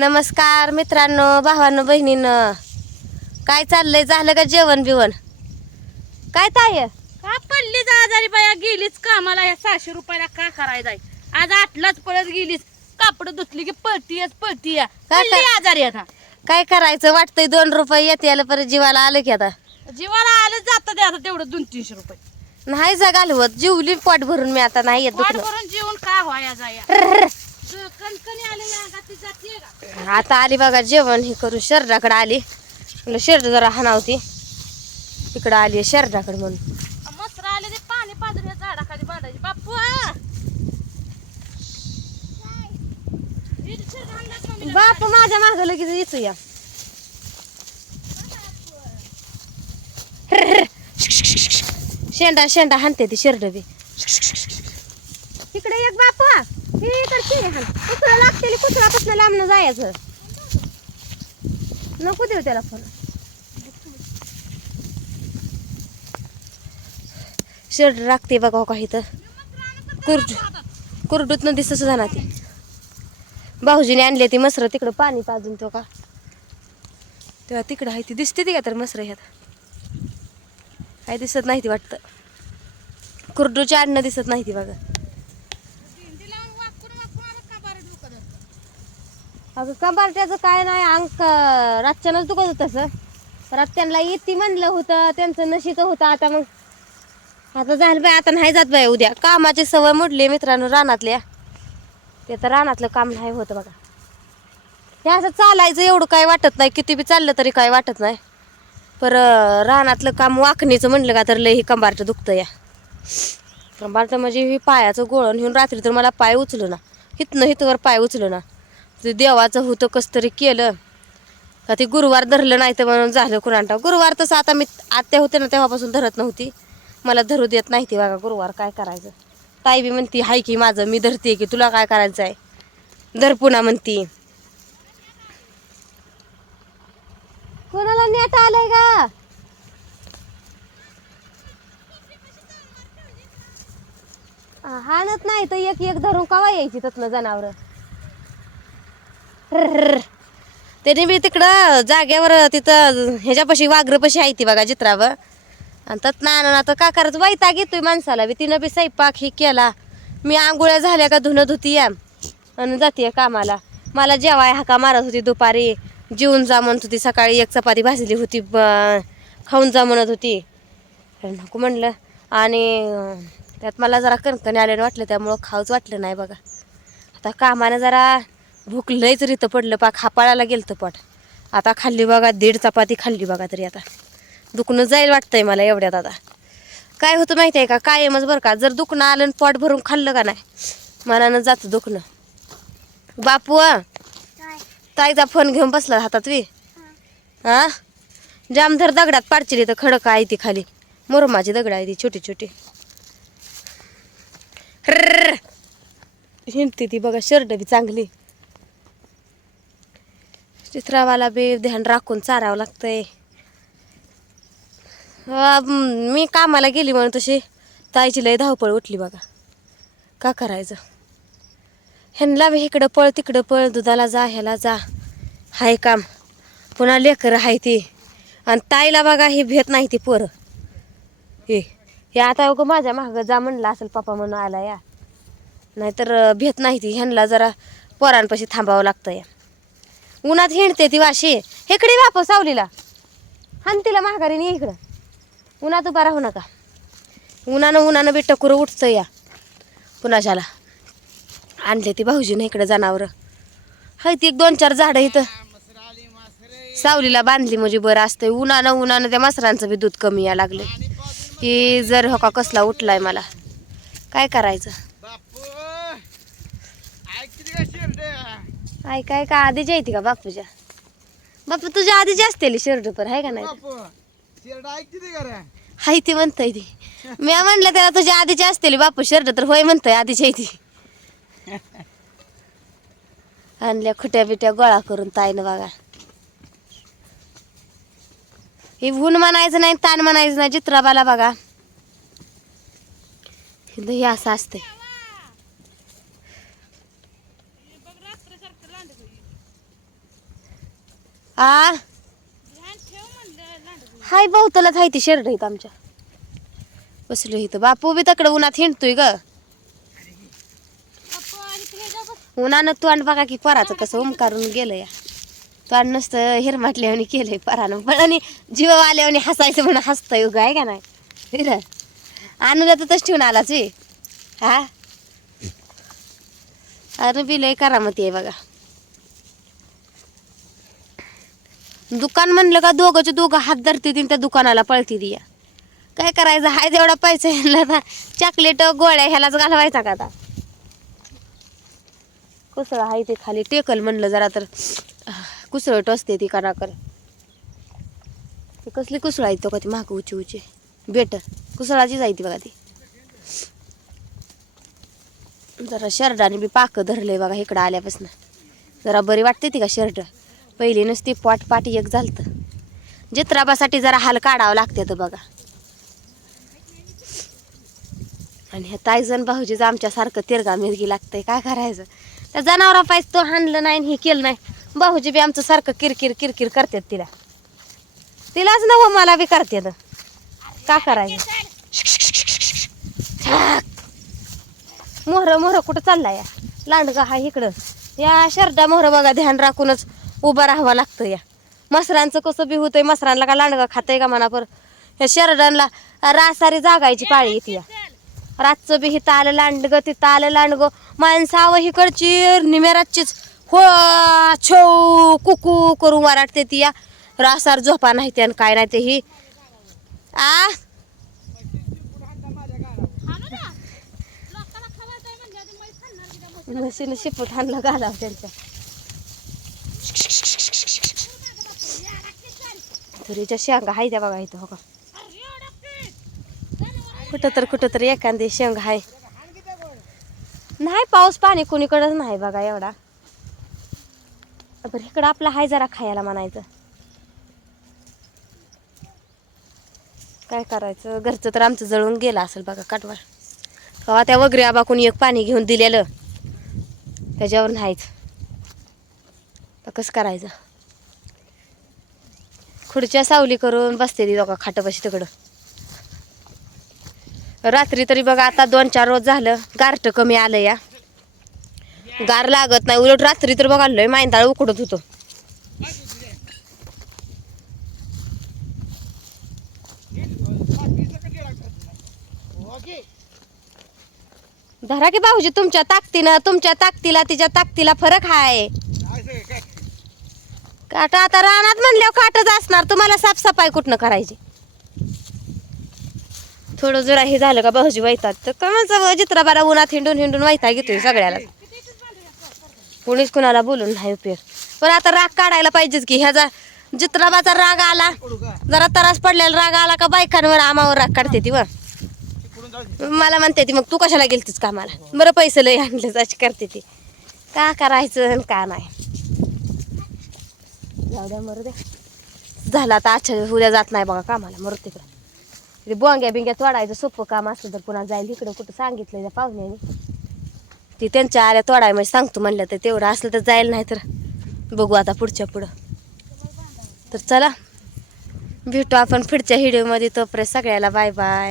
नमस्कार मित्रांनो भावांनो बहिणीनं. काय चाललंय? झालं का जेवण बिवण? काय ताय का पडलीच आजारी बाया? गेलीच कामाला? या सहाशे रुपयाला का करायचंय आज आठलाच पळत गेलीच कापड धुतली की पळतीयच पळतीय. काय आजारी आता. काय करायचं? वाटतंय दोन रुपये येते याला परत जीवाला आलं की आता. जीवाला आलं जातं ते आता तेवढं दोन तीनशे रुपये. नाही जा घालवत. जीवली पोट भरून मी आता नाही येत वाट दुखणं करून जेवण का व्हाया जाया? आता आली बघा जेवण हे करून शरीराकडे आली. म्हणलं शरीर जरा हाणावती. इकडं आली शरीराकडे म्हणून. मसर आले ते पाणी पाजून या झाडाखाली बांधायचे. बापू माझ्या मागं लगेच येतो या. शेंडा शेंडा हाणते ती शेरड बी. इकडे एक बापा लागते कुत्रापासून लांबनं जायचं. नको देऊ त्याला फोन. शर्ट राखते बघा हो काही तर कुरड कुरडूत न दिसत जाणार ती. भाऊजीने आणली ती मसर तिकडं पाणी पाजून तो का. तेव्हा तिकडं आहे ती. दिसते ती का तर मसर ह्यात. काय दिसत नाही ती वाटतं. कुरडूची आणणं दिसत नाही ती बघा भेंडी लावून वाकून वाकून आलं का बरं डोकं धरतं? अगं कंबारट्याचं काय नाही अंक रातच्यानंच दुखत होतं तसं रात त्यांना येते म्हणलं होतं त्यांचं नशीचं होतं आता मग. आता झालं बाय आता नाही जात बाय उद्या. कामाची सवय मोडली मित्रांनो रानातल्या. ते तर रानातलं काम नाही होतं बघा. हे असं चालायचं एवढं काय वाटत नाही किती बी चाललं तरी काय वाटत नाही. पर रानातलं काम वाकणीचं म्हणलं का तर लय ही कंबारटं दुखतं या. कंबारटं म्हणजे ही पायाचं गोळण घेऊन रात्री तर मला पाय उचलो ना हितनं हितवर पाय उचलो ना ते देवाचं होतं कसं तरी केलं. का ते गुरुवार धरलं नाही तर म्हणून झालं कुणांटा गुरुवार तसं आता मी आत्या होते ना तेव्हापासून धरत नव्हती. मला धरू देत नाही ती बघा गुरुवार काय करायचं. ताई बी म्हणती हाय की माझं मी धरते की तुला काय करायचं आहे? धर पुन्हा म्हणती. कोणाला नेट आलंय का हाणत नाही तर एक एक धरून कवा यायची तत्न जनावर? त्याने मी तिकडं जाग्यावर तिथं ह्याच्यापाशी वाघरपाशी आहे ती बघा चित्रावर आणि तर ना तर का करायचं वैताग येतोय माणसाला बी. तिनं बी स्वयंपाक ही केला. मी आंघोळ्या झाल्या का धुणं धुती या. आणि जाते कामाला. मला जेवाय हाका मारत होती दुपारी. जेवून जा म्हणत होती सकाळी. एक चपाती भाजली होती खाऊन जा म्हणत होती. नको म्हणलं. आणि त्यात मला जरा कणकणी आल्यानं वाटलं त्यामुळं खाऊच वाटलं नाही बघा. आता कामानं जरा भूक लयच रितं पडलं पाक खापाळायला गेलं तर पोट. आता खाल्ली बघा दीड चपाती खाल्ली बघा तरी आता. दुखणं जाईल वाटतंय मला एवढ्यात आता. काय होतं माहिती आहे का? कायमच बरं का जर दुखणं आलं आणि पोट भरून खाल्लं का नाही मनानं जातं दुखणं. बापू ताईचा फोन घेऊन बसला हातात वी. हा जामधर दगडात पाडचिली तर खडक आहे ती खाली. मुरमाची दगड आहे ती छोटी छोटी. हिंडते ती बघा शर्ट बी चांगली. चित्रावाला बी ध्यान राखून चारावं लागतंय. मी कामाला गेली म्हणून तशी ताईची लय धावपळ उठली बघा. का करायचं? ह्यांना बी इकडं पळ तिकडं पळ दुधाला जा ह्याला जा. हाय काम. पुन्हा लेकरं आहे ती. आणि ताईला बघा ही भेट नाही ती पोरं. हे हे आता अगं माझ्या मागं जा म्हणलं असेल पप्पा म्हणून आला या. नाहीतर भेत भेट नाही ती. ह्यांना जरा पोरांपाशी थांबावं लागतं या. उन्हात हिंडते ती वाशी. इकडे वापस सावलीला. हान तिला माघारी नाही इकडं. उन्हात उभा राहू नका. उन्हानं उन्हानं बी टकुरं उठतं या. पुनाशाला. आणले ती भाऊजीनं इकडं जनावरं. हाय ती एक दोन चार झाडं इथं. सावलीला बांधली म्हणजे बरं असतंय. उन्हानं उन्हानं त्या मसरांचं बी दूध कमी या लागले की जर हो का कसला उठलाय मला. काय करायचं बापू ऐकते का शिरडे काय काय का आधीची येते का बापूच्या? बापू तुझ्या आधीची असतेली शर्ट पर आहे का नाही ते हाय ती म्हणतंय ती. मी म्हणलं त्याला तुझ्या आधीची असतेली बापू शर्ट तर होय म्हणतंय आधीची आहे ती आणल्या खुट्या बिट्या गोळा करून ताईनं बघा. हे ऊन म्हणायचं नाही ताण म्हणायचं नाही चित्राबाला बघा. हे असं असतंय. आ? हाय बहुतलाच हाय ती शर्ट आहेत आमच्या. बसलो इथं. बापू बी तकडं उन्हात हिंडतोय ग. पप्पा आणि ते उन्हानं तोंड बघा की पराचं कसं उमकारून गेलं या. तोंड नसतं हिरमाटल्यावानी केलंय परानं. पण आणि जीव आल्यावानी हसायचं म्हणून हसतंय उगा आहे का नाही? हिरं आणूला तर तसं ठेवून आलाच वे हा? अरे बिलय करा करामती आहे बघा. दुकान म्हणलं का दोघंचे दोघं हात धरते त्या दुकानाला पळती दिया काय करायचं? हाय तेवढा पैसा ह्याला आता चॉकलेट गोळ्या ह्यालाच घालवायचा का आता? कुसळ आहे ते खाली. टेकल म्हणलं जरा तर. कुसळ टोचते ती कराकर कसली कुसळ आहे तो का ती माग उची उची? बेटर. कुसळाची जायती बघा ती. जरा शर्टाने बी पाक धरलंय बघा इकडं आल्यापासून. जरा बरी वाटते ती का शर्ट? पहिली नुसती पाट पाटी एक झालतं. जित्राबासाठी जरा हाल काढावं लागते तर बघा. आणि हे ताईजण भाऊजीचं आमच्यासारखं तिरगा मिरगी लागतंय काय करायचं? त्या जनावरा पाहिजे तो हाणलं नाही हे केलं नाही. भाऊजी बी आमचं सारखं किरकिर किरकिर करतात तिला. तिलाच नव मला बी करते का करायचं? मोहर मोहर कुठं चालला या लांडगा हा इकडं. या शर्टा मोहर बघा ध्यान राखूनच उभं राहावं लागतं या. मसरांचं कसं बी होतंय मसरांना का लांडगा खातंय का मनापर या शर्टांना रासारी जागायची पाळी येते या. रातचं बी हिथं आलं लांडगं तिथं आलं लांडगं. माणसावं हिकडची निमेराचीच हो छो कुकू करून वराटते ती या. रासार झोपा नाही ते आणि काय नाही ते ही. आ? हाणू ना. लोकाला खवायचंय म्हणजे आधी मै खाणार की त्या म्हशीला. म्हशीनं शिपूट आणलं घालाव त्यांच्या तुरीच्या शेंगा हाय त्या बघा इथं हो का? कुठं तर कुठं तर एखादी शेंगा आहे. नाही पाऊस पाणी कुणीकडंच नाही बघा एवढा. बरं इकडं आपला हाय जरा खायला म्हणायचं. काय करायचं? घरचं तर आमचं जळून गेलं असेल बघा काटवाळ. कवा त्या वगैरे आबाकून एक पाणी घेऊन दिलेलं. त्याच्यावर नाहीच तर कसं करायचं? खुर्च्या सावली करून बसते ती दोघा खाटपाशी तिकडं. रात्री तरी बघा आता दोन चार रोज झालं गारट कमी आलं या. गार लागत नाही उलट रात्री तर बघा लय मांदाळ उकडत होतो. धरा की भाऊजी तुमच्या ताकदीनं तुमच्या ताकदीला तिच्या ताकदीला फरक आहे काटा आता रानात म्हणल्यावर काटच असणार. तुम्हाला साफसफाई कुठनं करायची? थोडं जरा हे झालं का भाऊजी वैतात तर कमाचं जित्राबाला उन्हात हिंडून हिंडून वैता घेतोय सगळ्याला. कोणीच कुणाला बोलून नाही उपयोग. पण आता राग काढायला पाहिजेच की ह्याचा जित्राबाचा राग आला. जरा त्रास पडलेला राग आला का बायकांवर आमावर राग काढते ती व मला म्हणते ती मग तू कशाला गेलतीस कामाला? बरं पैसे लय आणलं अशी करते ती. का करायचं आणि का नाही? जाऊ द्या मरू दे. झालं आता अच्छा उद्या जात नाही बघा कामाला मरू तिकडं. तिथे बोंग्या बिंग्या तोडायचं सोपं काम असलं तर पुन्हा जाईल इकडं कुठं सांगितलं त्या पाहुण्याने. ती त्यांच्या आल्या तोडाय म्हणजे सांगतो म्हणलं तर तेवढं असलं तर जाईल नाही तर बघू आता पुढच्या पुढं. तर चला भेटू आपण पुढच्या व्हिडिओमध्ये तोपर्यंत सगळ्याला बाय बाय.